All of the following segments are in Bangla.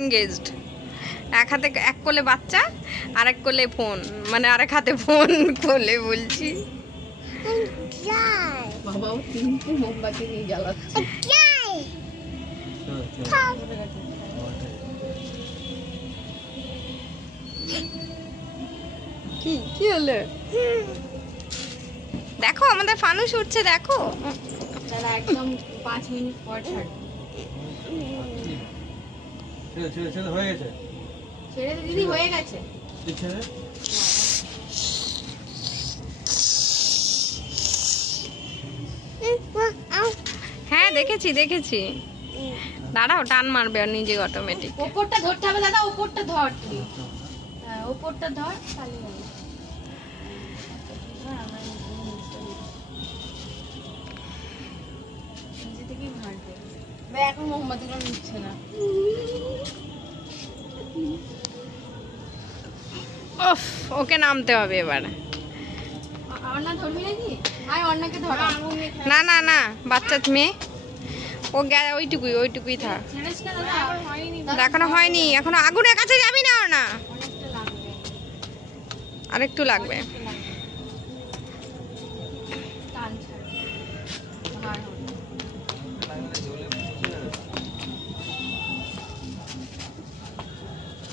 এনগেজড। এক হাতে এক কোলে বাচ্চা আর এক কোলে ফোন, মানে আরেক হাতে ফোন কোলে বলছি। বাবাও তিনটে মোমবাতি নিয়ে জ্বালাচ্ছে। কি কি হলো? দেখো আমাদের ফানুস উঠছে, দেখো। তারা একদম 5 মিনিট পর ছাড়বে। ছেড়ে হয়ে গেছে। ছেড়ে দে দিদি, হয়ে গেছে। ছেড়ে হ্যাঁ দেখেছি দেখেছি। দাঁড়াও, টান মারবে আর নিজে অটোমেটিক। ওপরটা ধরতে হবে দাদা, ওপরটা ধর তুই। হ্যাঁ ওপরটা ধর, তাহলে হবে। নিজে থেকেই ভাঙবে। এখন মোমবাতিগুলো নিচ্ছে না। উফ, ওকে নামতে হবে এবার। অন্না ধরবি নাকি? আয় অন্নাকে ধর। না না না, বাচ্চা মেয়ে, ও ওইটুকুই ওইটুকুই থাক। ছেড়েছ না দাদা? হয়নি। এখনো হয়নি, এখনো আগুনের কাছে যাবি না না, অনেকটা লাগবে। আরেকটু লাগবে। টান ছাড়। ভার হবে।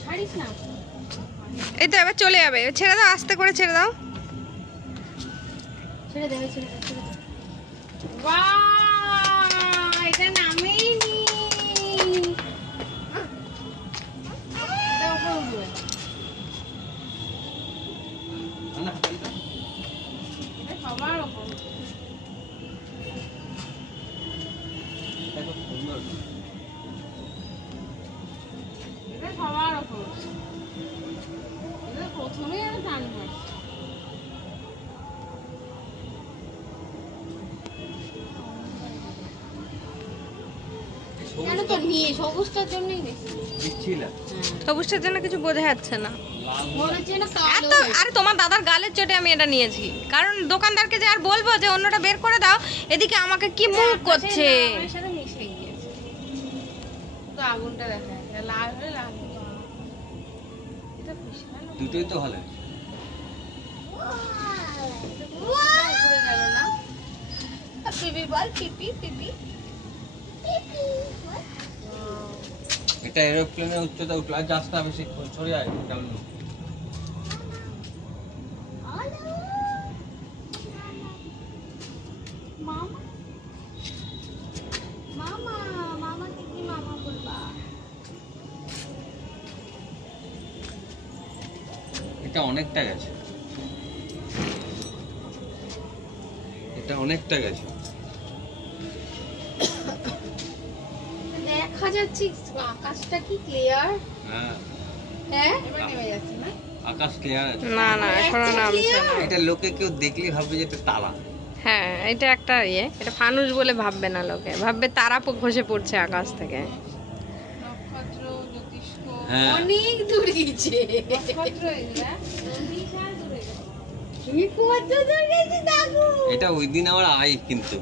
ছাড়িস না। এই তো এবার চলে যাবে, ছেড়ে দাও, আস্তে করে ছেড়ে দাও। ছেড়ে দে, ছেড়ে দে, ছেড়ে দে। বাহ, এটা নামেই নি। এটা উপর উঠবে। এটা সবার উপর। এটা সবার উপর। এটা প্রথমেই আমি টান মারছি। কেন তো নিয়ে সবুজটার জন্যই দেখছি। সবুজটার জন্য কিছু বোঝা যাচ্ছে না। মনে হচ্ছে না এত, আরে তোমার দাদার গালের চোটে আমি এটা নিয়েছি, কারণ দোকানদারকে যে আর বলবো যে অন্যটা বের করে দাও, এদিকে আমাকে কি মুখ করছে। আমার সাথে মিশে গিয়েছে। তো আগুনটা দেখা যায়, লাল হলে লাল। এটা বিশাল দুটোই তো ভালো। উপরে গেল না। পিপি বল, পিপি পিপি পিপি। এটা এরোপ্লেনের উচ্চতা উঠলো, আর যাস না বেশি, সরে যায় কেমন। মামা মামা মামাকে কি মামা বলবা? এটা অনেকটা গেছে, এটা অনেকটা গেছে। দেখা যাচ্ছে আকাশটা কি ক্লিয়ার। হ্যাঁ হ্যাঁ এবার নেমে যাচ্ছে না? আকাশ ক্লিয়ার আছে। না না, এখনো নামছে না। এটা লোকে কেউ দেখলে ভাববে যে এটা তালা। হ্যাঁ, এটা একটা ইয়ে, এটা ফানুস বলে ভাববে না লোকে, ভাববে তারা খসে পড়ছে আকাশ থেকে। নক্ষত্র জ্যোতিষ্ক হ্যাঁ। অনেক দূর গেছে। নক্ষত্র এগুলা বিশাল দূরে গেছে। কি কত দূর গেছে দাদু? এটা ওই দিন আমার আই, কিন্তু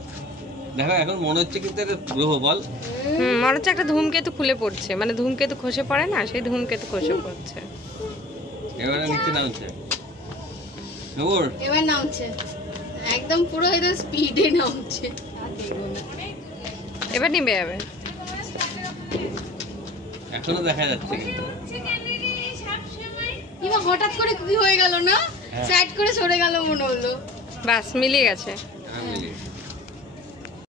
দেখো এখন মনে হচ্ছে কিন্তু এটা গ্রহ বল। মনে হচ্ছে একটা ধূমকেতু খুলে পড়ছে, মানে ধূমকেতু খসে পড়ে না, সেই ধূমকেতু খসে পড়ছে। এবারে নিচে নামছে। নূর এবার নামছে, একদম পুরো এটা স্পিডে নামছে। এবার নিবে যাবে। এখনো দেখা যাচ্ছে কিন্তু। এবার হঠাৎ করে কি হয়ে গেল না? হ্যাঁ। সাইড করে সরে গেল মনে হলো। বাস মিলিয়ে গেছে। হ্যাঁ মিলিয়ে।